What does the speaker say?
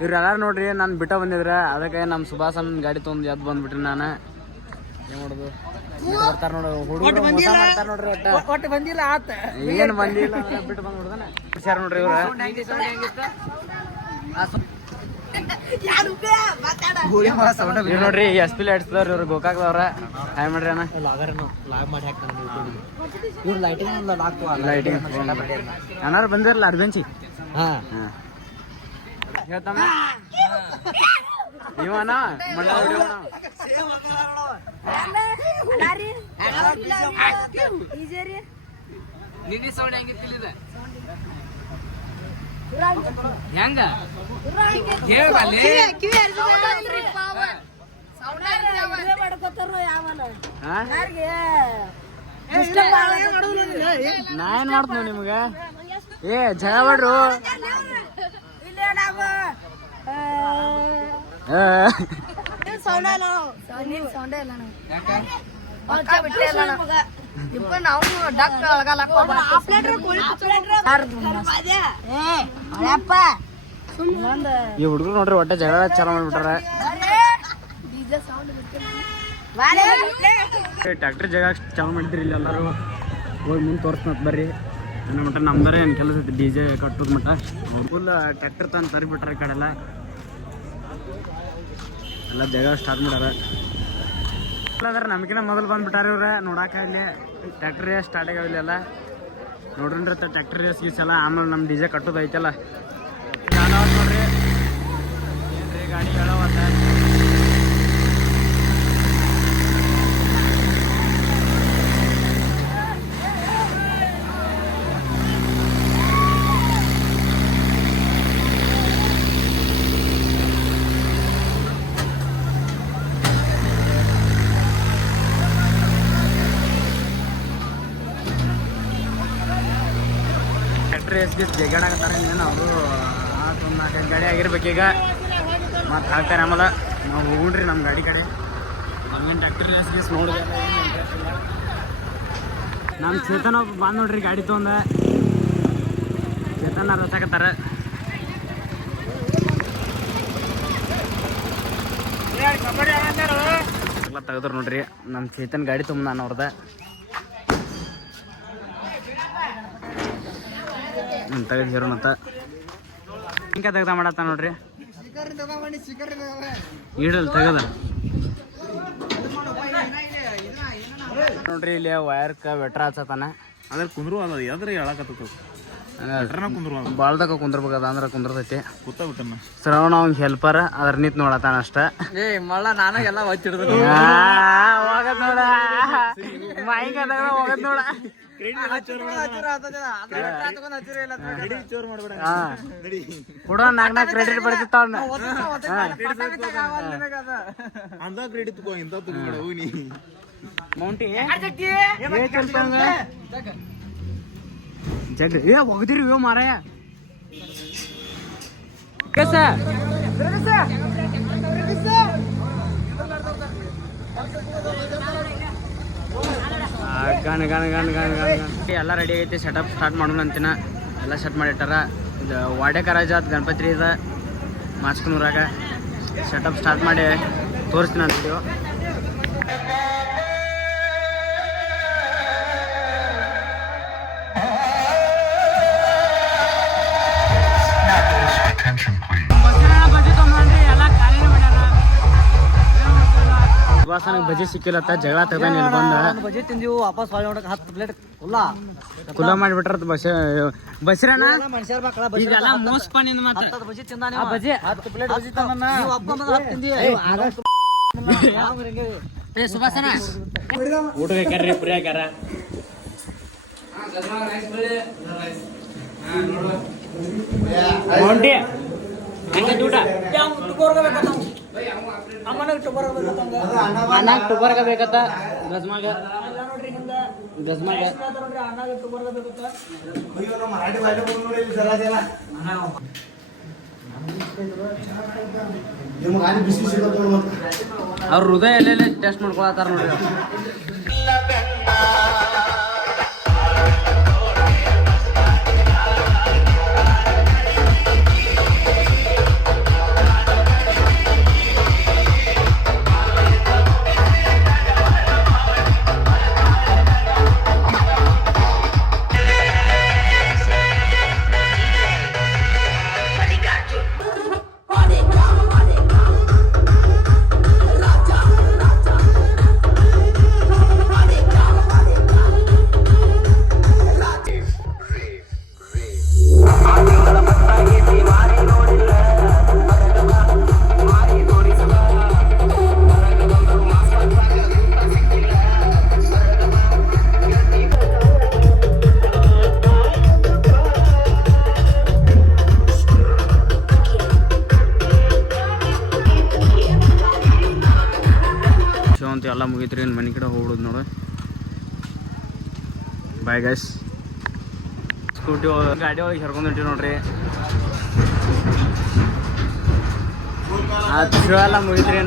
ಇವ್ರೆಲ್ಲಾರು ನೋಡ್ರಿ ನಾನು ಬಿಟ್ಟ ಬಂದಿದ್ರೆ ಅದಕ್ಕೆ ನಮ್ಮ ಸುಭಾಸನ್ ಗಾಡಿ ತೊಗೊಂಡು ಎದ್ದು ಬಂದ್ಬಿಟ್ರಿ ನಾನು ಏನು ಮಾಡೋದು ಬರ್ತಾರ ನೋಡ್ರಿ ಹುಡುಗರು ಮೋಸ ಮಾಡ್ತಾರ ನೋಡ್ರಿ ಒಟ್ಟು ಬಂದಿಲ್ಲ ಆತ ಏನು ಬಂದಿಲ್ಲ ಬಿಟ್ಟು ಬಂದ್ಬಿಡ್ದಾನೆ ಹುಷಾರ್ ನೋಡ್ರಿ ಇವ್ರ ನೋಡ್ರಿ ಎಸ್ ಪಿ ಲೈಟ್ಸ್ದವ್ರ ಇವ್ರು ಗೋಕಾಕ್ದವ್ರ ಹಾಯ್ ಮಾಡ್ರಿ ಅಣ್ಣ ಲೈಟಿಂಗ್ ಅಣ್ಣಾರು ಬಂದಿರಲ್ಲ ಅರ್ಬೆಂಚಿ ಹೇಳ್ತಮ್ಮ ಇವನ ಮಂಡ ನಿನ್ನೆ ಸೌಂಡ್ ಹೆಂಗಿತ್ತಿಲ್ಲ ಹೆಂಗ ನಾ ಏನ್ ಮಾಡ್ತೀವಿ ನಿಮ್ಗ ಏ ಜಗ ಮಾಡ್ರು ಈ ಹುಡುಗರು ನೋಡ್ರಿ ಒಟ್ಟೆ ಜಗಳ ಚಾಲ ಮಾಡ್ಬಿಟ್ಟಾರ ಟ್ಯಾಕ್ಟ್ರಿ ಜಗ ಚಾಲ ಮಾಡಿದ್ರಿ ಇಲ್ಲಿ ಎಲ್ಲರೂ ಹೋಗಿ ಮುಂದೆ ತೋರಿಸ್ನತ್ ಬರ್ರಿ ನನ್ನ ಮಟ್ಟ ನಮ್ದರೆ ಏನು ಕೆಲಸ ಐತಿ ಡಿ ಜೆ ಕಟ್ಟೋದು ಮಟ್ಟ ಫುಲ್ ಟ್ಯಾಕ್ಟರ್ ತಂದು ತರಿಬಿಟ್ರೆ ಈ ಕಡೆಲ್ಲ ಎಲ್ಲ ಜಗ ಸ್ಟಾರ್ಟ್ ಮಾಡ್ಯಾರ ಅದ್ರ ನಮಗಿನ ಮೊದಲು ಬಂದ್ಬಿಟ್ಟಾರ ಇವ್ರ ನೋಡಾಕ ಇಲ್ಲಿ ಟ್ಯಾಕ್ಟರ್ ರೇಸ್ ಸ್ಟಾರ್ಟ್ ಆಗ್ಯಾವ ಇಲ್ಲೆಲ್ಲ ನೋಡ್ರಿ ಟ್ಯಾಕ್ಟರ್ ರೇಸ್ ಗೀಸ್ ಎಲ್ಲ ಆಮೇಲೆ ನಮ್ಮ ಡಿ ಜೆ ಕಟ್ಟೋದು ಐತಲ್ಲ ನೋಡ್ರಿ ಏನ್ರಿ ಗಾಡಿ ಹೇಳವತ್ತ ರೇಸ್ಗೆ ಜಗಾಡಕತ್ತಾರೆ ಇನ್ನೇನು ಅವರು ಒಂದು 4 ಗಾಡಿ ಆಗಿರ್ಬೇಕೀಗ ಮತ್ತು ಹಾಕ್ತಾರೆ ಆಮೇಲೆ ನಾವು ಹೋಗ್ರಿ ನಮ್ಮ ಗಾಡಿ ಕಡೆ ನಮ್ಗೇನು ಟ್ಯಾಕ್ಟರ್ ರೇಸ್ ನೋಡಿದೆ ನಮ್ಮ ಚೇತನ ಬಂದು ನೋಡ್ರಿ ಗಾಡಿ ತೊಗೊಂಡ ಚೇತನ ರಸಾಕತ್ತಾರ ಎಲ್ಲ ತೆಗೆದ್ರು ನೋಡ್ರಿ ನಮ್ಮ ಚೇತನ್ ಗಾಡಿ ತುಂಬ ನಾನು ಅವ್ರದ ತೆಗೆದು ಹೀರೋನ್ ಅಂತ ಹಿಂಗೆ ತೆಗ್ದ ಮಾಡತ್ತ ನೋಡ್ರಿ ಈಡಲ್ ತೆಗದ ನೋಡ್ರಿ ಇಲ್ಲಿ ವೈರ್ಕ ವೆಟ್ರ ಹಚ್ಚತಾನ ಅದ್ರ ಕುಂದ್ರು ಅದ ಯಾವ್ದ್ರ ಹೇಳಕತ್ತ ಬಾಳ್ದಾಗ ಕುಂದ್ರಬೇಕದ ಅಂದ್ರೆ ಕುಂದ್ರತೈತಿ ಶ್ರವಣ ಅವ್ನ ಹೆಲ್ಪರ್ ಅದ್ರ ನಿಂತ್ ನೋಡತಾನ ಅಷ್ಟ ಮಳ್ಳ ನಾನಾಗೆಲ್ಲ ಹೋಗದ್ ನೋಡ ಮೈಕ ಹೋಗದ್ ನೋಡ ಕೂಡ 4 ಕ್ರೆಡಿಟ್ ಬರ್ತಿತ್ತ ಮೌಂಟಿ ಜಗ್ ಏ ಹೋಗದಿರಿ ಇವ ಮಾರಾಯ ಕೆಸ ಗಣ ಗಣ ಗಣ ಗಣ ಗಣ ಎಲ್ಲ ರೆಡಿ ಆಗೈತಿ ಸೆಟಪ್ ಸ್ಟಾರ್ಟ್ ಮಾಡೋಣ ಅಂತಿನ ಎಲ್ಲ ಸೆಟ್ ಮಾಡಿಟ್ಟಾರ ಇದು ವಾಡೆಕರಾಜ ಗಣಪತಿ ಇದೆ ಮಾಸ್ಕನೂರಾಗ ಸೆಟಪ್ ಸ್ಟಾರ್ಟ್ ಮಾಡಿ ತೋರಿಸ್ತೀನಿ ಅಂತ ವಿಡಿಯೋ ಸುಭಾಸನಿಗೆ ಬಜಿ ಸಿಕ್ಕಿಲ್ಲತ್ತ ಜಗಳ ತೆಗ್ದ ಇಲ್ಲಿ ಬಂದ ಬಜಿ ತಿಂದಿವು ವಾಪಸ್ 10 ಪ್ಲೇಟ್ ಕುಲ್ಲ ಮಾಡಿಬಿಟ್ರ ಬಸ್ರಣ್ಣ ಈಗೆಲ್ಲ ಮೋಸ್ಪ ನಿಂದ ಮಾತ್ರ 10 ಬಜಿ ತಿಂದಾನೆ ಬಜಿ 10 ಪ್ಲೇಟ್ ಬಜಿ ತಂದನ ಒಬ್ಬ ಬಂದ 10 ತಿಂದಿ ಏ ಸುಭಾಸನ ಊಟಕ್ಕೆ ಕರ್ರಿ ಪ್ರಿಯ ಕರ ಮೌಂಟಿ ಹೆಂಗೆ ಊಟ ಅನ್ನಾಗ ಟುಬರ್ಗ ಬೇಕತ್ತ ಗಜ್ಮಾಗ ಅವ್ರ ಹೃದಯ ಎಲ್ಲೆಲ್ಲ ಟೆಸ್ಟ್ ಮಾಡ್ಕೊಳತ್ತಾರ ನೋಡ್ರಿ ಎಲ್ಲ ಮುಗೀತ್ರಿ ಏನು ಮನೆ ಕಡೆ ಹೋಗ್ಬಿಡೋದು ನೋಡು. Bye guys. ಸ್ಕೂಟಿ ಗಾಡಿ ಒಳಗೆ ಹರ್ಕೊಂಡು ಹೊಂಟಿವಿ ನೋಡ್ರಿ. ಅದು ಶೋ ಎಲ್ಲ ಮುಗಿತ್ರಿ